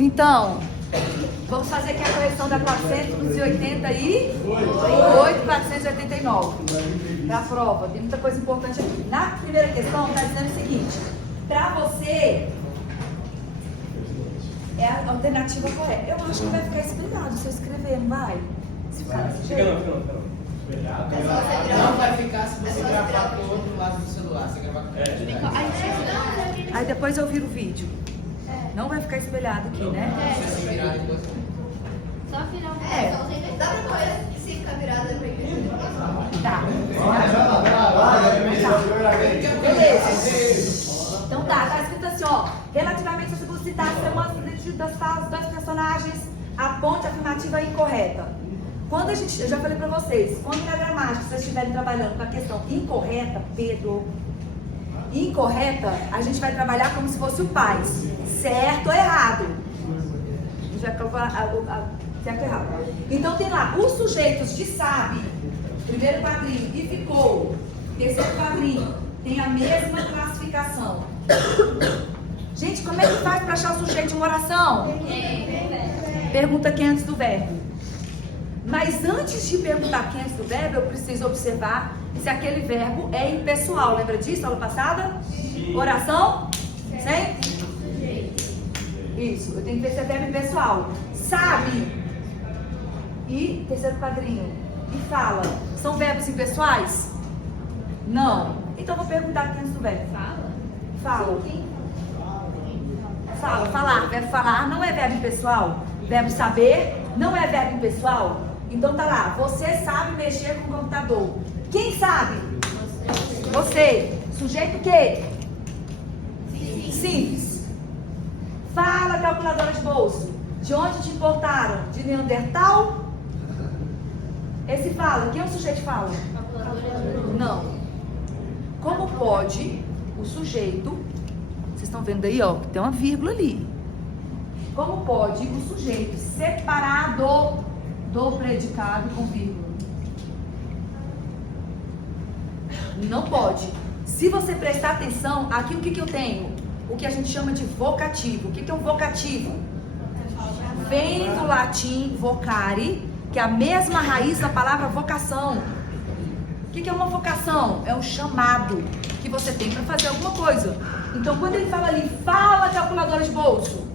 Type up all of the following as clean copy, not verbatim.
Então, vamos fazer aqui a correção da 488, 489. Para a prova, tem muita coisa importante aqui. Na primeira questão, está dizendo o seguinte: para você, é a alternativa correta. Eu acho que vai ficar espelhado se eu escrever, não vai? Se ficar desse jeito. Não vai ficar se você gravar pro outro lado do celular. Você gravar Aí depois eu viro o vídeo. Não vai ficar espelhado aqui, né? se virar depois. Só virar um Dá pra correr se ficar virada pra igreja. Tá. Beleza. Então tá escrito assim, ó. Relativamente às publicidades, das falas dos personagens, a ponte afirmativa incorreta. Quando a gente, eu já falei pra vocês, quando na gramática vocês estiverem trabalhando com a questão incorreta, Pedro, incorreta, a gente vai trabalhar como se fosse o pai. Certo ou errado? A gente vai calcular certo ou errado. Então tem lá, os sujeitos de sabe, primeiro quadrinho, e ficou, terceiro quadrinho, tem a mesma classificação. Gente, como é que faz para achar o sujeito de uma oração? Pergunta quem antes do verbo. Mas antes de perguntar quem antes do verbo, eu preciso observar se aquele verbo é impessoal. Lembra disso, aula passada? Sim. Oração? Sim? Isso, eu tenho que ver se é verbo impessoal. Sabe? E terceiro quadrinho. E fala. São verbos impessoais? Não. Então eu vou perguntar quem antes do verbo. Fala. Fala, falar. Verbo falar não é verbo impessoal. Verbo saber não é verbo impessoal. Então tá lá, você sabe mexer com o computador. Quem sabe? Você. Sujeito o quê? Simples. Fala, calculadora de bolso. De onde te importaram? De Neandertal? Esse fala. Quem é o sujeito fala? Não. Como pode o sujeito... Vocês estão vendo aí, ó, que tem uma vírgula ali. Como pode o sujeito separado do predicado com vírgula? Não pode. Se você prestar atenção, aqui o que eu tenho? O que a gente chama de vocativo. O que é um vocativo? Vem do latim vocare, que é a mesma raiz da palavra vocação. O que é uma vocação? É um chamado que você tem para fazer alguma coisa. Então, quando ele fala ali, fala calculadora de bolso.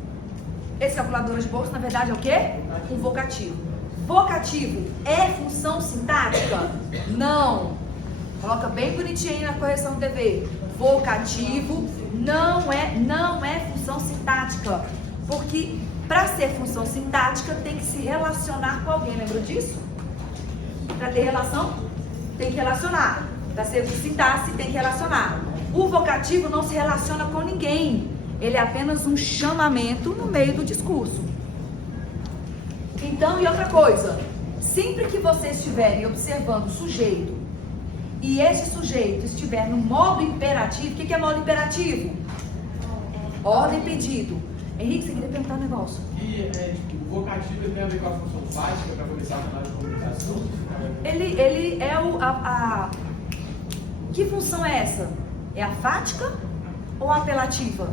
Esse calculadora de bolso, na verdade, é o quê? Um vocativo. Vocativo é função sintática? Não. Coloca bem bonitinho aí na correção do dever. Vocativo não é função sintática. Porque para ser função sintática tem que se relacionar com alguém. Lembra disso? Para ter relação, tem que relacionar. Para ser sintaxe, tem que relacionar. O vocativo não se relaciona com ninguém. Ele é apenas um chamamento no meio do discurso. Então, e outra coisa, sempre que vocês estiverem observando o sujeito e esse sujeito estiver no modo imperativo, o que é modo imperativo? Ordem pedido. Henrique, você queria perguntar um negócio? E o vocativo tem a ver com a função fática para começar a falar de comunicação? Ele é Que função é essa? É a fática ou a apelativa?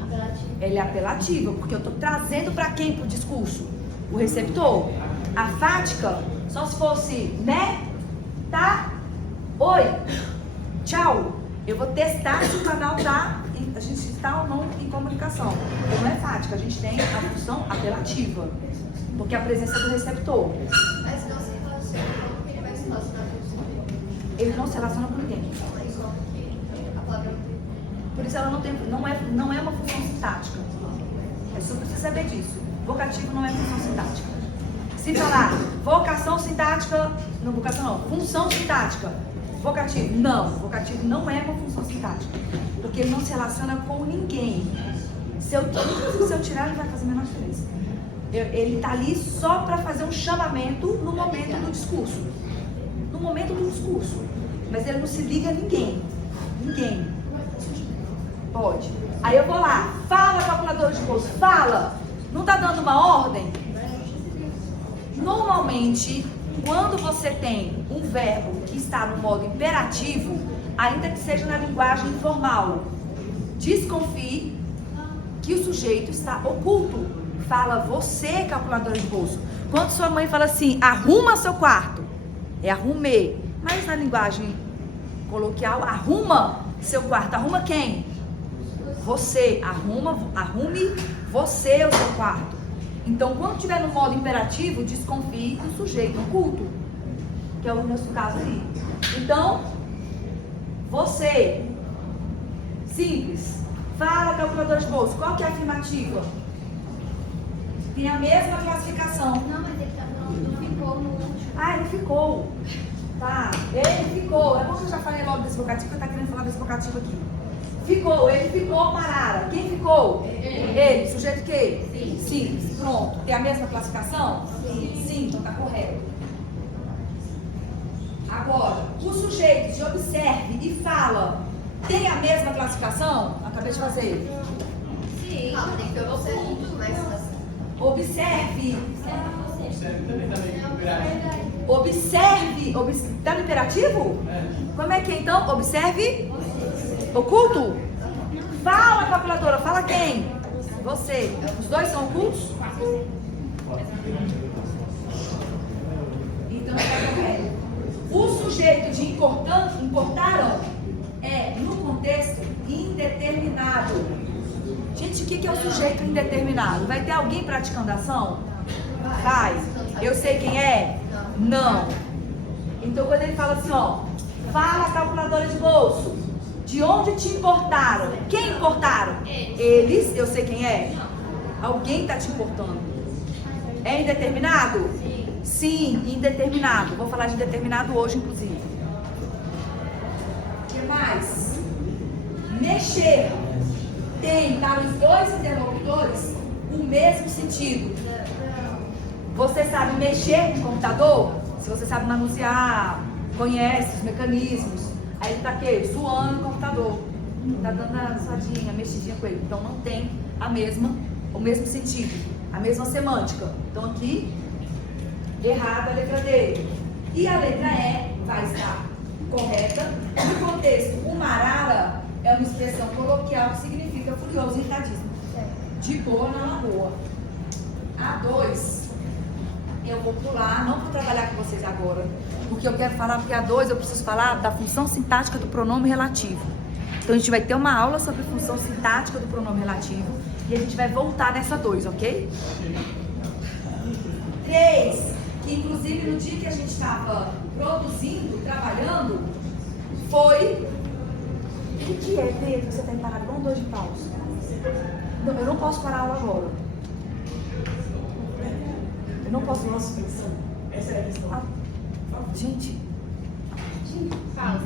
apelativo. Ele é apelativa, porque eu estou trazendo para quem pro discurso? O receptor. A fática, só se fosse, né? Tá? Oi. Tchau. Eu vou testar se o canal tá, a gente está ou não em comunicação. Não é fática, a gente tem a função apelativa, porque é a presença do receptor. Mas não se relaciona, como ele vai se relacionar com o sujeito? Ele não se relaciona com ninguém. A palavra Por isso ela não é uma função sintática. É só precisa saber disso. Vocativo não é função sintática. Se falar vocação sintática, não, vocação não, função sintática, vocativo, não, vocativo não é uma função sintática, porque ele não se relaciona com ninguém. Se eu tirar, ele vai fazer a menor diferença. Ele está ali só para fazer um chamamento no momento do discurso. No momento do discurso. Mas ele não se liga a ninguém. Ninguém. Pode. Aí eu vou lá, fala calculadora de bolso, fala. Não está dando uma ordem? Normalmente, quando você tem um verbo que está no modo imperativo, ainda que seja na linguagem informal, desconfie que que o sujeito está oculto. Fala você, calculadora de bolso. Quando sua mãe fala assim, arruma seu quarto, é arrumei. Mas na linguagem coloquial, arruma seu quarto. Arruma quem? Você. Arrume você o seu quarto. Então, quando estiver no modo imperativo, desconfie do sujeito oculto, que é o nosso caso ali. Então, você. Simples. Fala, calculadora de bolso. Qual que é a afirmativa? Tem a mesma classificação. Não, mas ele tá falando, não ficou no último. Ah, ele ficou. Tá, ele ficou. É bom que eu já falei logo desse vocativo, porque eu tá querendo falar desse vocativo aqui. Ficou, ele ficou, Marara. Quem ficou? Ele. Sujeito que? Sim. Pronto. Tem a mesma classificação? Sim, então tá correto. Agora, o sujeito de observe e fala tem a mesma classificação? Acabei de fazer. Sim. Calma, tem que ter você junto, mas Observe. Observe também tá meio grave. Observe. Tá no imperativo? Como é que é então? Observe. Oculto? Fala, calculadora. Fala quem? Você. Os dois são ocultos? Então está correto. O sujeito de importaram é, no contexto, indeterminado. Gente, o que é o sujeito indeterminado? Vai ter alguém praticando ação? Vai. Eu sei quem é? Não. Então quando ele fala assim, ó, fala, calculadora de bolso, de onde te importaram? Quem importaram? Eles. Eu sei quem é? Alguém está te importando. É indeterminado? Sim, indeterminado. Vou falar de indeterminado hoje, inclusive. O que mais? Mexer. Tem para os dois interlocutores o mesmo sentido. Você sabe mexer no computador? Se você sabe manusear, conhece os mecanismos, aí ele tá aqui, zoando o computador. Tá dando a zoadinha, a mexidinha com ele. Então não tem o mesmo sentido, a mesma semântica. Então aqui, errado a letra D. E a letra E vai estar correta. No contexto, o marara é uma expressão coloquial que significa furioso, irritadíssimo. De boa na lagoa. A2, eu vou pular, não vou trabalhar com vocês agora, porque eu quero falar, porque A2 eu preciso falar da função sintática do pronome relativo. Então a gente vai ter uma aula sobre a função sintática do pronome relativo e a gente vai voltar nessa 2, ok? 3, que inclusive no dia que a gente estava produzindo, trabalhando, foi... O que é, Pedro, que você está parado igual um 2 de paus? Não, eu não posso parar a aula agora. Eu não posso. Nossa, essa é a questão. Gente. Pausa.